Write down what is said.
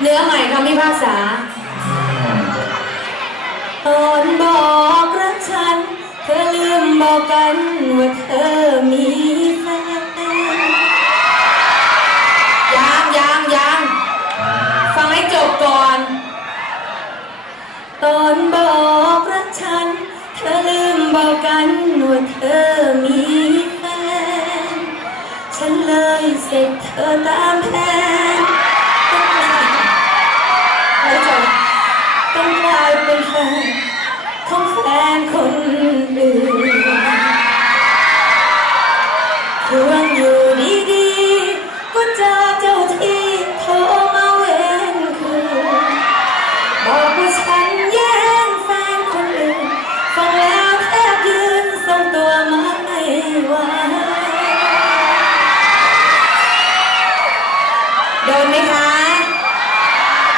เนื้อใหม่คำพิพากษา ตอนบอกรักฉัน เธอลืมบอกกันว่าเธอมีแฟนยังยังยังฟังให้จบก่อน ตอนบอกรักฉัน เธอลืมบอกกันว่าเธอมีแฟน ฉันเลยเสร็จเธอตามแผน ลายเป็นแฟนของแฟนคนอื่นควรอยู่ดีๆ ก็เจอเจ้าที่โทรมาเว้นคืนบอกว่าฉันแย่งแฟนคนอื่นฟังแล้วแทบยืนทรงตัวไม่ไหวโดนไหมคะ